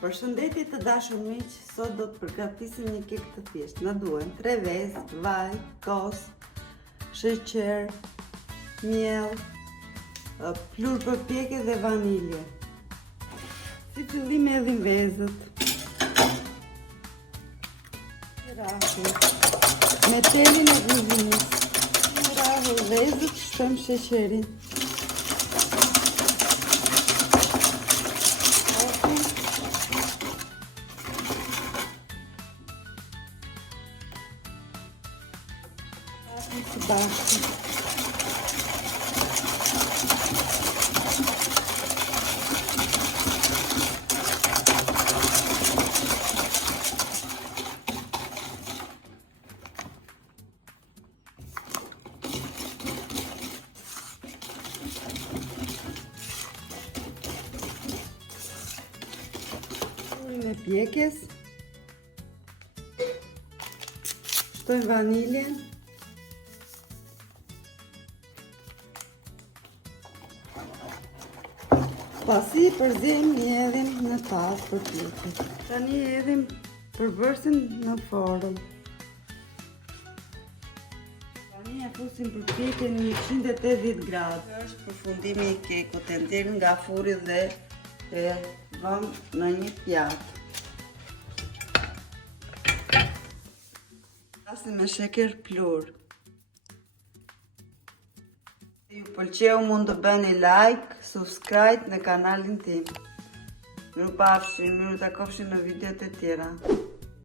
Përshëndetje të dashur miq, sot do të përgatisim një kek të thjeshtë. Na duhen 3 vezë, vaj, kos, sheqer, miell, plur për pjekje dhe vanilje. Si fillim hedhim vezët. Me telin e kuzinës. Rahur vezët, shtojmë sheqerin. Së bashku. Urin e pjekjes. Shtojmë vaniljen. Pasi përzim i edhim në tas për pjekje. Tani edhim përbërësin në forën. Tani e fusim për pjekje në 180 gradë. Kjo është përfundimi i kekut, e nxjerrim nga furi dhe e vëm në një pjatë. Qasim me sheker plur. Ju pëlqeu mund të bëni like, subscribe në kanalin tim. Mirupafshim, miru takofshim në videot e tjera.